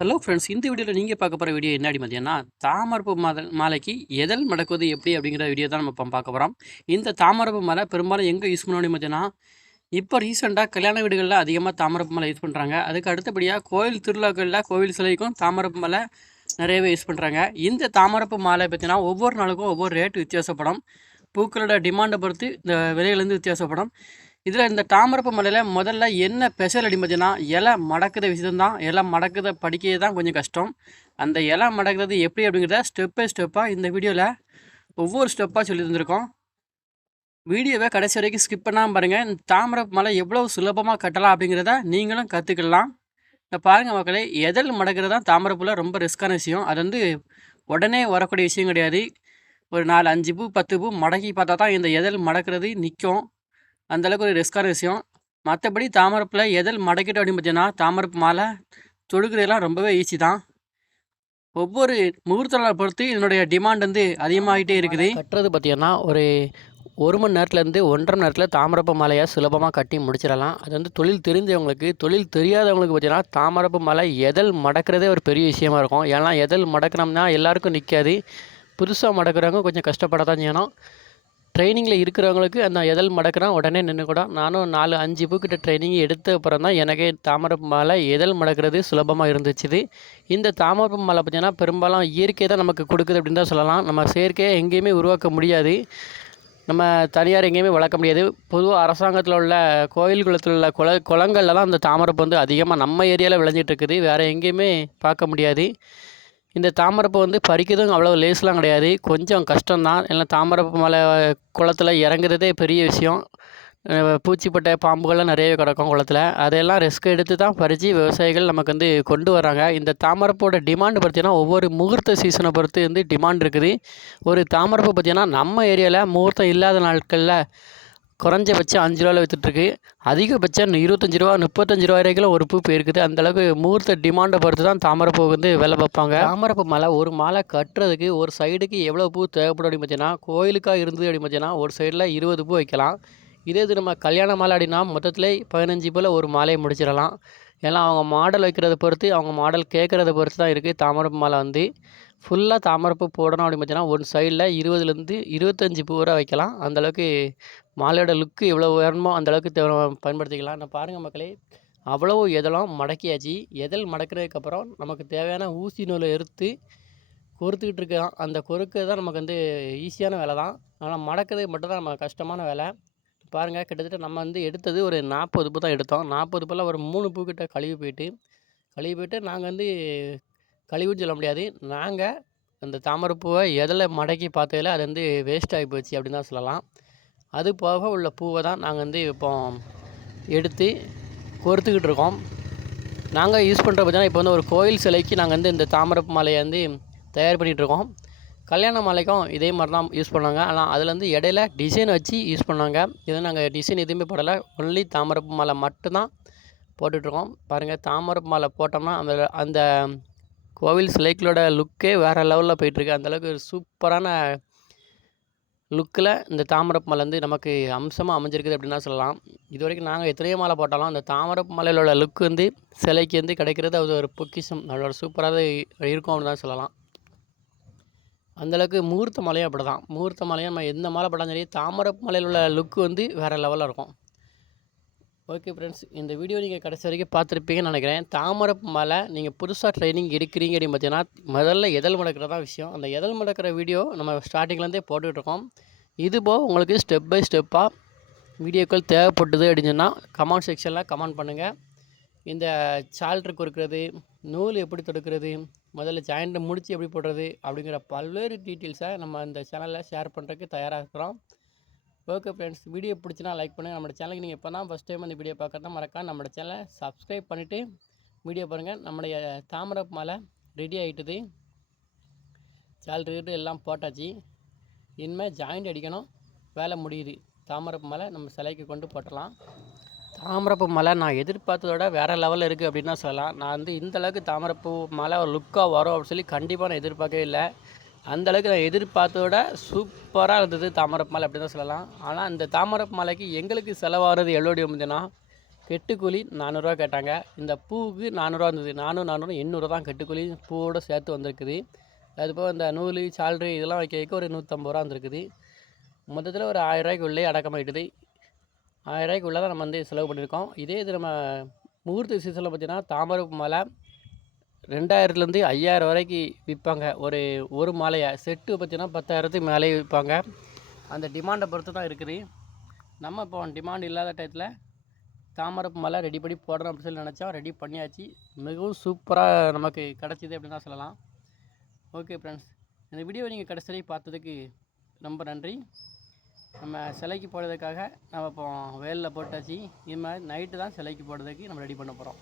Hello friends, இந்த வீடியோவில் நீங்கள் பார்க்க போகிற வீடியோ என்ன பார்த்தீங்கன்னா, தாமரப்பு மாலைக்கு எதழ் மடக்குவது எப்படி அப்படிங்கிற வீடியோ தான் நம்ம இப்போ பார்க்க போகிறோம். இந்த தாமரப்பு மாலை பெரும்பாலும் எங்கே யூஸ் பண்ண முடியும் பார்த்தீங்கன்னா, இப்போ ரீசெண்டாக கல்யாண வீடுகளில் அதிகமாக தாமரப்பு மாலை யூஸ் பண்ணுறாங்க. அதுக்கு அடுத்தபடியாக கோயில் திருவிழாக்களில் கோவில் சிலைக்கும் தாமரப்பு மாலை நிறையவே யூஸ் பண்ணுறாங்க. இந்த தாமரப்பு மாலை பார்த்தீங்கன்னா ஒவ்வொரு நாளுக்கும் ஒவ்வொரு ரேட்டு வித்தியாசப்படும். பூக்களோட டிமாண்டை பொறுத்து இந்த விலையிலேருந்து வித்தியாசப்படும். இதில் இந்த தாமரப்பு மலையில் முதல்ல என்ன ஸ்பெஷல் அப்படின்னு பார்த்தீங்கன்னா, இலை மடக்குற விஷயம் தான். இலை மடக்குறத படிக்கிறது தான் கொஞ்சம் கஷ்டம். அந்த இலை மடக்குறது எப்படி அப்படிங்கிறத ஸ்டெப் பை ஸ்டெப்பாக இந்த வீடியோவில் ஒவ்வொரு ஸ்டெப்பாக சொல்லி தந்திருக்கோம். வீடியோவை கடைசி வரைக்கும் ஸ்கிப் பண்ணாமல் பாருங்கள். இந்த தாமரப்பு மலை எவ்வளோ சுலபமாக கட்டலாம் அப்படிங்கிறத நீங்களும் கற்றுக்கலாம். இந்த பாருங்கள் மக்களே, எதழ் மடக்கிறது தான் தாமரப்பூவில் ரொம்ப ரிஸ்க்கான விஷயம். அது வந்து உடனே வரக்கூடிய விஷயம் கிடையாது. ஒரு 4, 5 பூ 10 பூ மடக்கி பார்த்தா தான் இந்த எதழ் மடக்கிறது நிற்கும். அந்தளவுக்கு ஒரு ரிஸ்க்கான விஷயம். மற்றபடி தாமரப்பில் எதழ் மடக்கிட்டோம் அப்படின்னு பார்த்தீங்கன்னா, தாமரப்பு மாலை தொடுக்கிறதெல்லாம் ரொம்பவே ஈஸி தான். ஒவ்வொரு முகூர்த்த நாளை பொறுத்து இதனுடைய டிமாண்ட் வந்து அதிகமாகிட்டே இருக்குது. கட்டுறது பார்த்தீங்கன்னா ஒரு 1 மணி நேரத்துலேருந்து 1.5 மணி நேரத்தில் தாமரப்பு மாலையை சுலபமாக கட்டி முடிச்சிடலாம். அது வந்து தொழில் தெரிஞ்சவங்களுக்கு, தொழில் தெரியாதவங்களுக்கு பார்த்தீங்கன்னா தாமரப்பு மாலை எதழ் மடக்கிறதே ஒரு பெரிய விஷயமா இருக்கும். ஏன்னா எதழ் மடக்கினோம்னா எல்லாருக்கும் நிற்காது. புதுசாக மடக்கிறவங்க கொஞ்சம் கஷ்டப்பட தான் செய்யணும். ட்ரைனிங்கில் இருக்கிறவங்களுக்கு அந்த எதழ் மடக்குனா உடனே நின்றுக்கூடும். நானும் 4, 5 பூக்கிட்ட ட்ரைனிங் எடுத்த அப்புறம் தான் எனக்கே தாமரப்பு மாலை எதழ் மடக்கிறது சுலபமாக இருந்துச்சு. இந்த தாமரப்பு மாலை பார்த்திங்கன்னா பெரும்பாலும் இயற்கை தான் நமக்கு கொடுக்குது அப்படின்னு தான் சொல்லலாம். நம்ம செயற்கையை எங்கேயுமே உருவாக்க முடியாது. நம்ம தனியார் எங்கேயுமே வளர்க்க முடியாது. பொதுவாக அரசாங்கத்தில் உள்ள கோயில் குளத்தில் உள்ள குளங்களில் தான் அந்த தாமரப்பு வந்து அதிகமாக நம்ம ஏரியாவில் விளைஞ்சிட்ருக்குது. வேறு எங்கேயுமே பார்க்க முடியாது. இந்த தாமரைப்பூ வந்து பறிக்கிறதும் அவ்வளோ லேஸ்லாம் கிடையாது. கொஞ்சம் கஷ்டம்தான். ஏன்னா தாமரைப்பூ மலை குளத்துல இறங்குறதே பெரிய விஷயம். பூச்சிப்பட்டை, பாம்புகள்லாம் நிறையவே கிடக்கும் குளத்துல. அதையெல்லாம் ரிஸ்க் எடுத்து தான் பறித்து விவசாயிகள் நமக்கு வந்து கொண்டு வராங்க. இந்த தாமரைப்பூவோட டிமாண்டு பார்த்தீங்கன்னா ஒவ்வொரு முகூர்த்த சீசனை பொறுத்து வந்து டிமாண்ட் இருக்குது. ஒரு தாமரைப்பூ பார்த்தீங்கன்னா நம்ம ஏரியாவில் முகூர்த்தம் இல்லாத நாட்களில் குறைஞ்சபட்சம் 5 ரூபாவில் விற்றுட்ருக்கு. அதிகபட்சம் 25 ரூபா, 35 ரூபா வரைக்கும் ஒரு பூ போயிருக்குது. அந்தளவுக்கு முகூர்த்த டிமாண்டை பொறுத்து தான் தாமரைப்பூ வந்து விலை பார்ப்பாங்க. தாமரைப்பூ மாலை ஒரு மாலை கட்டுறதுக்கு ஒரு சைடுக்கு எவ்வளோ பூ தேவைப்படும் அப்படின்னு பார்த்தீங்கன்னா, கோயிலுக்காக இருந்தது அப்படின்னு பார்த்தீங்கன்னா ஒரு சைடில் 20 பூ வைக்கலாம். இதே இது நம்ம கல்யாண மாலை அப்படின்னா மொத்தத்தில் 15 பூவில் ஒரு மாலையை முடிச்சிடலாம். ஏன்னா அவங்க மாடல் வைக்கிறத பொறுத்து, அவங்க மாடல் கேட்குறத பொறுத்து தான் இருக்குது தாமரைப்பூ மாலை வந்து. ஃபுல்லாக தாமரைப்பூ போடணும் அப்படின்னு பார்த்தீங்கன்னா ஒரு சைடில் 20லேருந்து 25 பூ வரை வைக்கலாம். அந்தளவுக்கு மாலையோட லுக்கு எவ்வளோ வேணுமோ அந்தளவுக்கு பயன்படுத்திக்கலாம். நான் பாருங்கள் மக்களே, அவ்வளோ எதழும் மடக்கியாச்சு. எதழ் மடக்கிறதுக்கப்புறம் நமக்கு தேவையான ஊசி நூலை எடுத்து கொறுத்துக்கிட்டு இருக்கோம். அந்த கொறுக்கிறது தான் நமக்கு வந்து ஈஸியான வேலை தான். ஆனால் மடக்கிறது மட்டும்தான் நம்ம கஷ்டமான வேலை. பாருங்கள், கிட்டத்தட்ட நம்ம வந்து எடுத்தது ஒரு 40 பூ தான் எடுத்தோம். 40 பூவில் ஒரு 3 பூக்கிட்ட கழுவி போயிட்டு நாங்கள் வந்து கழிவுன்னு சொல்ல முடியாது. நாங்கள் அந்த தாமரைப்பூவை எதில் மடக்கி பார்த்ததில் அது வந்து வேஸ்ட் ஆகி போச்சு அப்படின்னு தான் சொல்லலாம். அது போக உள்ள பூவை தான் நாங்கள் வந்து இப்போ எடுத்து கொறுத்துக்கிட்டு இருக்கோம். நாங்கள் யூஸ் பண்ணுற பார்த்தீங்கன்னா இப்போ வந்து ஒரு கோயில் சிலைக்கு நாங்கள் வந்து இந்த தாமரைப்பூ மாலையை வந்து தயார் பண்ணிகிட்ருக்கோம். கல்யாண மாலைக்கும் இதே மாதிரி தான் யூஸ் பண்ணாங்க. ஆனால் அதில் வந்து இடையில டிசைன் வச்சு யூஸ் பண்ணாங்க. இது நாங்கள் டிசைன் எதுவுமே போடலை. ஒன்லி தாமரைப்பூ மாலை மட்டும்தான் போட்டுட்ருக்கோம். பாருங்கள், தாமரைப்பூ மாலை போட்டோம்னா அந்த அந்த கோவில் சிலைகளோட லுக்கே வேறு லெவலில் போயிட்டுருக்கு. அந்தளவுக்கு சூப்பரான லுக்கில் இந்த தாமரைப்பூ மாலை வந்து நமக்கு அம்சமாக அமைஞ்சிருக்குது அப்படின்னு தான் சொல்லலாம். இது வரைக்கும் நாங்கள் எத்தனையோ மாலை போட்டாலும் அந்த தாமரைப்பூ மாலையோட லுக் வந்து சிலைக்கு வந்து கிடைக்கிறது அது ஒரு பொக்கிஷம். அதோட சூப்பராக இருக்கும் அப்படின்னு தான் சொல்லலாம். அந்தளவுக்கு முகூர்த்த மாலையும் அப்படி தான். முகூர்த்த மாலையும் நம்ம எந்த மாலை போட்டாலும் சரி, தாமரைப்பூ மாலையில் உள்ள லுக்கு வந்து வேறு லெவலில் இருக்கும். ஓகே ஃப்ரெண்ட்ஸ், இந்த வீடியோ நீங்கள் கடைசி வரைக்கும் பார்த்துருப்பீங்கன்னு நினைக்கிறேன். தாமரைப்பூ மாலை நீங்கள் புதுசாக ட்ரைனிங் எடுக்கிறீங்க அப்படின்னு பார்த்தீங்கன்னா முதல்ல எதழ் மடக்கிறது தான் விஷயம். அந்த எதழ் மடக்கிற வீடியோ நம்ம ஸ்டார்டிங்லேருந்தே போட்டுட்ருக்கோம். இது போக உங்களுக்கு ஸ்டெப் பை ஸ்டெப்பாக வீடியோக்கள் தேவைப்பட்டது அப்படின்னு சொன்னால் கமெண்ட் செக்ஷனில் கமெண்ட் பண்ணுங்கள். இந்த சால்ட்ரு கொடுக்குறது, நூல் எப்படி தொடுக்கிறது, முதல்ல ஜாயிண்ட்டை முடித்து எப்படி போடுறது அப்படிங்கிற பல்வேறு டீட்டெயில்ஸை நம்ம இந்த சேனலில் ஷேர் பண்ணுறதுக்கு தயாராக இருக்கிறோம். ஓகே ஃப்ரெண்ட்ஸ், வீடியோ பிடிச்சினா லைக் பண்ணுங்கள். நம்ம சேனலுக்கு நீங்கள் இப்போ தான் ஃபஸ்ட் டைம் அந்த வீடியோ பார்க்குறதா மறக்காம நம்ம சேனலை சப்ஸ்கிரைப் பண்ணிவிட்டு வீடியோ பாருங்கள். நம்முடைய தாமரைப்பூ மாலை ரெடி ஆகிட்டுது. சால்ட்ரு எல்லாம் போட்டாச்சு. இனிமேல் ஜாயிண்ட் அடிக்கணும், வேலை முடியுது. தாமரைப்பூ மாலை நம்ம சிலைக்கு கொண்டு போட்டலாம். தாமரைப்பூ மாலை நான் எதிர்பார்த்ததோட வேறு லெவலில் இருக்குது அப்படின்னு தான் சொல்லலாம். நான் வந்து இந்தளவுக்கு தாமரைப்பூ மாலை ஒரு லுக்காக வரும் அப்படின்னு சொல்லி கண்டிப்பாக நான் எதிர்பார்க்கவே இல்லை. அந்தளவுக்கு நான் எதிர்பார்த்ததோட சூப்பராக இருந்தது தாமரைப்பூ மாலை அப்படி தான் சொல்லலாம். ஆனால் இந்த தாமரைப்பூ மாலைக்கு எங்களுக்கு செலவாகிறது எவ்வளோ அப்படின்னா கெட்டுக்கூலி 400 கேட்டாங்க. இந்த பூவுக்கு 400 இருந்தது. 400 800 தான் கெட்டுக்கூலி பூவோடு சேர்த்து வந்திருக்குது. அதுபோக இந்த நூல் சால்ரு இதெல்லாம் வைக்க ஒரு 150 வந்திருக்குது. மொத்தத்தில் ஒரு 1000 உள்ளே அடக்கமாகிட்டுது. 1000 உள்ளே தான் நம்ம செலவு பண்ணியிருக்கோம். இதே இது நம்ம முகூர்த்த சீசனில் பார்த்திங்கன்னா தாமரைப்பூ மாலை 2000லேருந்து 5000 வரைக்கும் விற்பாங்க. ஒரு மாலையை செட்டு பார்த்திங்கன்னா 10,000த்துக்கு மேலே விற்பாங்க. அந்த டிமாண்டை பொறுத்து தான் இருக்குது. நம்ம இப்போ டிமாண்ட் இல்லாத டயத்தில் தாமரைப்பூ மாலை ரெடி பண்ணி போடணும் அப்படின்னு சொல்லி நினச்சா ரெடி பண்ணியாச்சு. மிகவும் சூப்பராக நமக்கு கிடச்சிது அப்படின்னு தான் சொல்லலாம். ஓகே ஃப்ரெண்ட்ஸ், இந்த வீடியோவை நீங்கள் கடைசி வரைக்கும் பார்த்ததுக்கு ரொம்ப நன்றி. நம்ம சிலைக்கு போடுறதுக்காக நம்ம இப்போ வேலில் போட்டாச்சு. இது மாதிரி நைட்டு தான் சிலைக்கு போடுறதுக்கு நம்ம ரெடி பண்ண போகிறோம்.